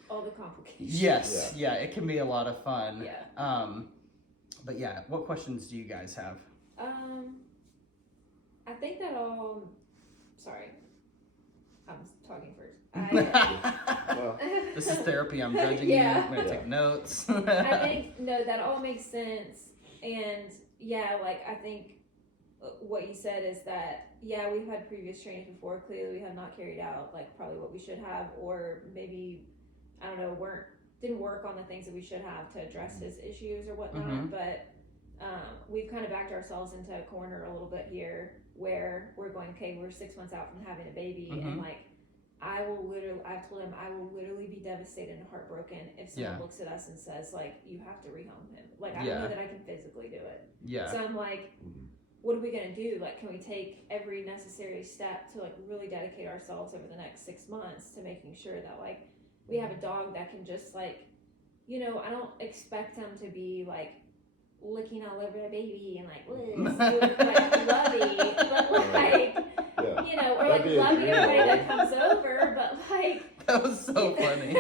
All the complications. Yes, it can be a lot of fun. But yeah, what questions do you guys have? I think that all, sorry, I'm talking first. This is therapy. I'm judging you. I'm going to take notes. I think, no, that all makes sense. And yeah, like, I think what you said is that, yeah, we've had previous trainings before. Clearly, we have not carried out, like, probably what we should have, or maybe, I don't know, didn't work on the things that we should have to address his issues or whatnot. But we've kind of backed ourselves into a corner a little bit here where we're going, okay, we're 6 months out from having a baby, and like, I've told him I will literally be devastated and heartbroken if someone looks at us and says, like, you have to rehome him. Like, I don't know that I can physically do it. Yeah. So I'm like, what are we going to do? Like, can we take every necessary step to, like, really dedicate ourselves over the next 6 months to making sure that, like, we have a dog that can just, like, you know, I don't expect him to be, like, licking all over the baby and, like, like, lovey, but, like, you know, or, like, lovey everybody that comes over, but, like... That was so funny.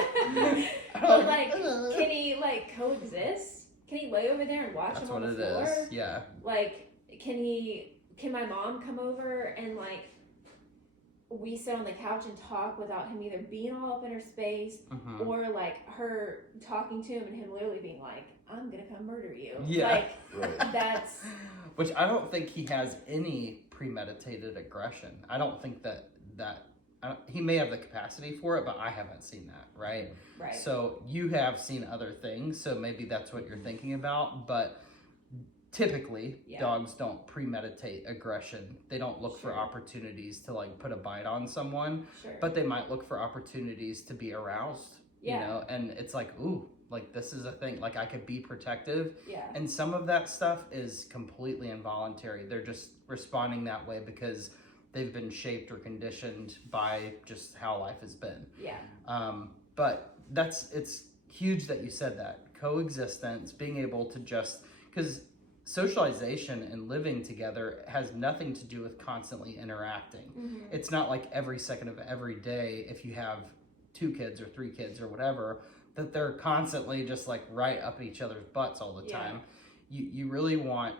But, like, can he, like, coexist? Can he lay over there and watch him on the floor? That's what it is, yeah. Like, can my mom come over and, like, we sit on the couch and talk without him either being all up in her space or, like, her talking to him and him literally being like, I'm gonna come murder you. Yeah. Like, that's... Which I don't think he has any premeditated aggression. I don't think that he may have the capacity for it, but I haven't seen that, right? Right. So you have seen other things, so maybe that's what you're thinking about, but typically dogs don't premeditate aggression. They don't look for opportunities to, like, put a bite on someone, but they might look for opportunities to be aroused, you know, and it's like, ooh, like, this is a thing, like, I could be protective. Yeah. And some of that stuff is completely involuntary. They're just responding that way because they've been shaped or conditioned by just how life has been. Yeah. But it's huge that you said that. Coexistence, being able to just, because socialization and living together has nothing to do with constantly interacting. It's not like every second of every day, if you have 2 kids or 3 kids or whatever, that they're constantly just, like, right up each other's butts all the time. You really want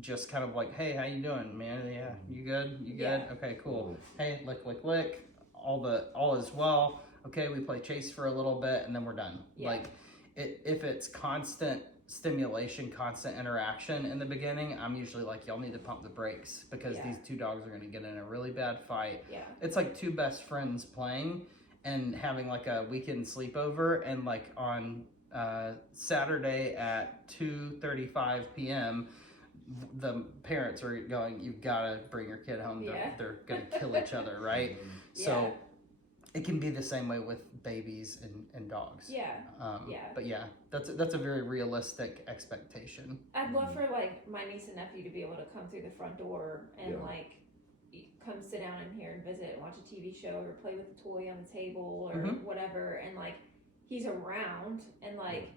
just kind of like, hey, how you doing, man? Yeah, you good? You good? Okay, cool. Hey, lick. All is well. Okay, we play chase for a little bit and then we're done. Like, if it's constant stimulation, constant interaction in the beginning, I'm usually like, y'all need to pump the brakes because these 2 dogs are going to get in a really bad fight. It's like 2 best friends playing and having, like, a weekend sleepover, and, like, on Saturday at 2:35 p.m. the parents are going, you've got to bring your kid home. They're going to kill each other, right? So it can be the same way with babies and dogs. But yeah, that's a very realistic expectation. I'd love for, like, my niece and nephew to be able to come through the front door and like come sit down in here and visit and watch a TV show or play with a toy on the table or whatever, and, like, he's around, and, like,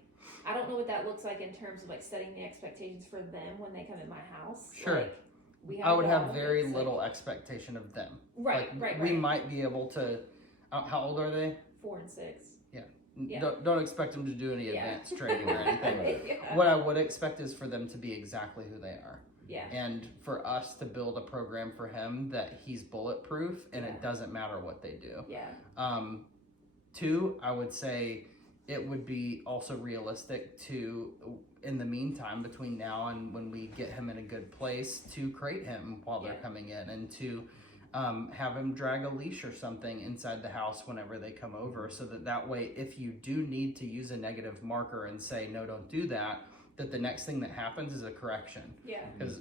I don't know what that looks like in terms of, like, setting the expectations for them when they come in my house. Sure. Like, I would have very little expectation of them. Right. We might be able to. How old are they? 4 and 6. Yeah. Don't expect them to do any advanced training or anything. What I would expect is for them to be exactly who they are. And for us to build a program for him that he's bulletproof and it doesn't matter what they do. 2, I would say it would be also realistic to, in the meantime, between now and when we get him in a good place, to crate him while they're coming in, and to have him drag a leash or something inside the house whenever they come over, so that way, if you do need to use a negative marker and say, no, don't do that, that the next thing that happens is a correction. Because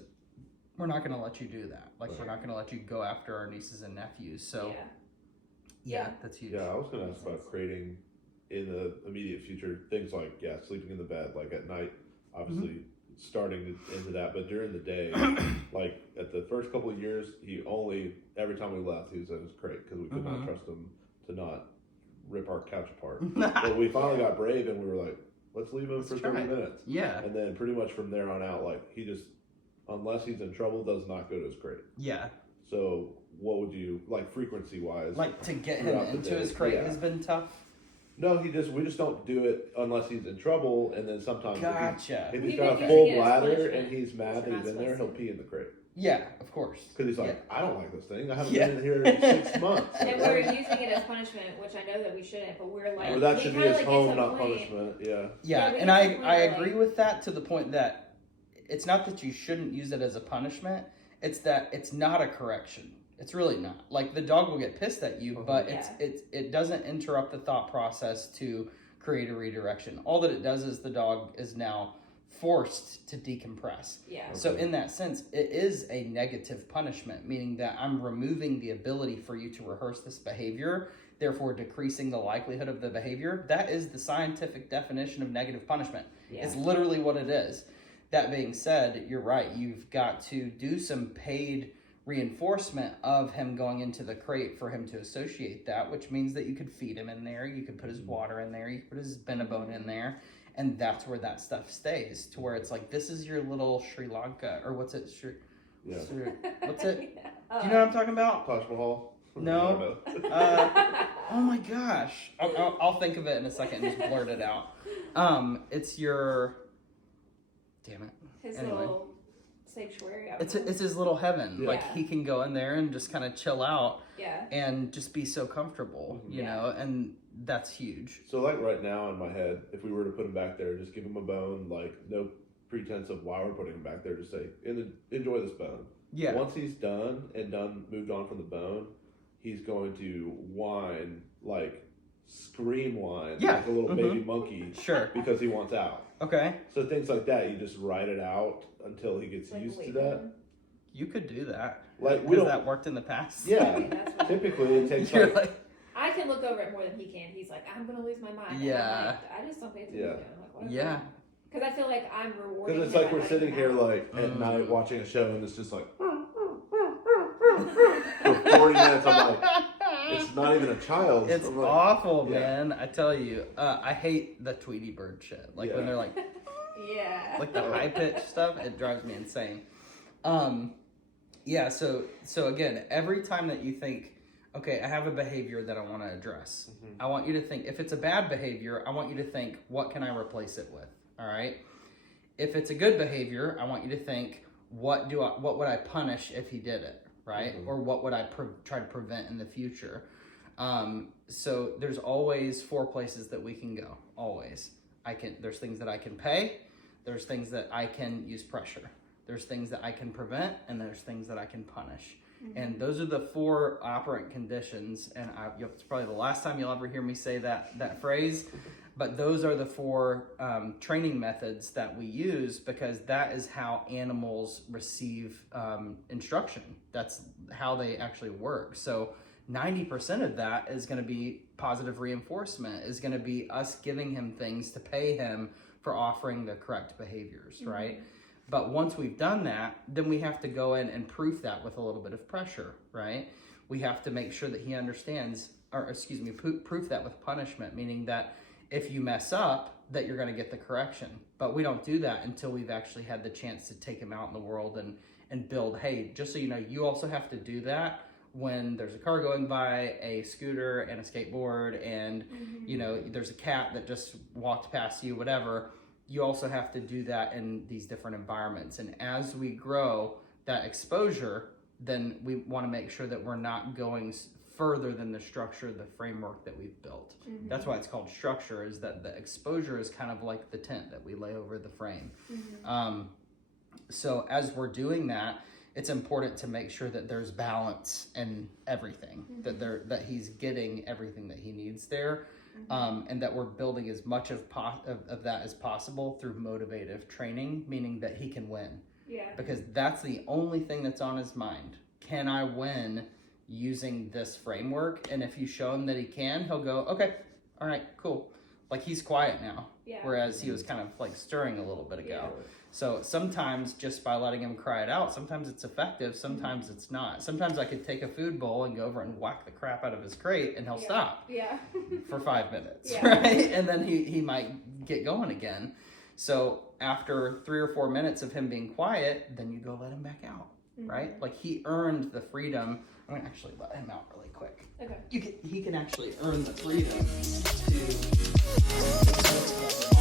we're not going to let you do that. Like, we're not going to let you go after our nieces and nephews. So, that's huge. Yeah, I was going to ask about creating in the immediate future things like, sleeping in the bed, like at night, obviously starting into that, but during the day, like at the first couple of years, every time we left, he was in his crate because we could not trust him to not rip our couch apart. But we finally got brave and we were like, let's leave him for 30 minutes. And then pretty much from there on out, like, he just, unless he's in trouble, does not go to his crate. So what would you, like, frequency wise, like, to get him into his crate has been tough? No, we just don't do it unless he's in trouble, and then sometimes if he's got a think full he gets bladder punishment. and he's mad that he's in there, he'll pee in the crate. Yeah, of course. Because he's like, I don't like this thing. I haven't Yeah. been in here in 6 months. And we're using it as punishment, which I know that we shouldn't, but we're like, Or that should be his home, get to a not point- punishment. Yeah. Yeah, we and get I to a point agree where, with that to the point that it's not that you shouldn't use it as a punishment. It's that it's not a correction. It's really not. Like the dog will get pissed at you, but it doesn't interrupt the thought process to create a redirection. All that it does is the dog is now forced to decompress. Yeah. Okay. So in that sense, it is a negative punishment, meaning that I'm removing the ability for you to rehearse this behavior, therefore decreasing the likelihood of the behavior. That is the scientific definition of negative punishment. Yeah. It's literally what it is. That being said, you're right. You've got to do some paid reinforcement of him going into the crate for him to associate that, which means that you could feed him in there, you could put his water in there, you could put his Benabone in there, and that's where that stuff stays, to where it's like, this is your little Sri Lanka, or what's it? What's it? Yeah. Do you know what I'm talking about? Taj Mahal? No. Oh my gosh. I'll think of it in a second and just blurt it out. It's your... Damn it. His Anyway. little sanctuary. It's his little heaven. Yeah. Like he can go in there and just kind of chill out Yeah. and just be so comfortable, you know, and that's huge. So like right now in my head, if we were to put him back there, just give him a bone, like no pretense of why we're putting him back there, just say, enjoy this bone. Yeah. Once he's done, moved on from the bone, he's going to whine, like scream whine, Yeah. like a little baby monkey. Sure. Because he wants out. Okay. So things like that, you just ride it out until he gets used to that. You could do that. Like we Because don't. that worked in the past. Yeah. That's what- Typically, it takes You're like like, I can look over it more than he can. He's like, I'm gonna lose my mind. Yeah. And I'm like, I just don't pay attention. Yeah. I'm like, what? yeah. Because I feel like I'm rewarding. because it's him like by we're sitting letting here him out. like at night watching a show and it's just like for 40 minutes. I'm like, it's not even a child. It's I'm like, awful, yeah. man. I tell you. I hate the Tweety Bird shit. Like when Yeah. they're like, Yeah. like the high pitched stuff, it drives me insane. Yeah, so again, every time that you think, okay, I have a behavior that I want to address, I want you to think, if it's a bad behavior, I want you to think, what can I replace it with? All right. If it's a good behavior, I want you to think, what would I punish if he did it, right? Or what would I try to prevent in the future? So there's always 4 places that we can go. Always. There's things that I can pay. There's things that I can use pressure. There's things that I can prevent, and there's things that I can punish. And those are the 4 operant conditions. And it's probably the last time you'll ever hear me say that phrase. But those are the 4 training methods that we use, because that is how animals receive instruction. That's how they actually work. So 90% of that is going to be positive reinforcement, is going to be us giving him things to pay him for offering the correct behaviors, right? But once we've done that, then we have to go in and proof that with a little bit of pressure, right? We have to make sure that he understands, proof that with punishment, meaning that if you mess up, that you're going to get the correction. But we don't do that until we've actually had the chance to take him out in the world and build, hey, just so you know, you also have to do that when there's a car going by, a scooter and a skateboard, and you know, there's a cat that just walked past you, whatever. You also have to do that in these different environments. And as we grow that exposure, then we want to make sure that we're not going further than the structure, the framework that we've built. That's why it's called structure, is that the exposure is kind of like the tent that we lay over the frame. So as we're doing that, it's important to make sure that there's balance in everything, that he's getting everything that he needs there. And that we're building as much of that as possible through motivative training, meaning that he can win. Yeah. Because that's the only thing that's on his mind. Can I win using this framework? And if you show him that he can, he'll go, okay, all right, cool. Like he's quiet now. Yeah. Whereas he was kind of like stirring a little bit ago. Yeah. So sometimes just by letting him cry it out, sometimes it's effective, sometimes it's not. Sometimes I could take a food bowl and go over and whack the crap out of his crate and he'll stop Yeah. for 5 minutes, Yeah. right? And then he might get going again. So after 3 or 4 minutes of him being quiet, then you go let him back out, right? Like he earned the freedom. I'm going to actually let him out really quick. Okay. He can actually earn the freedom to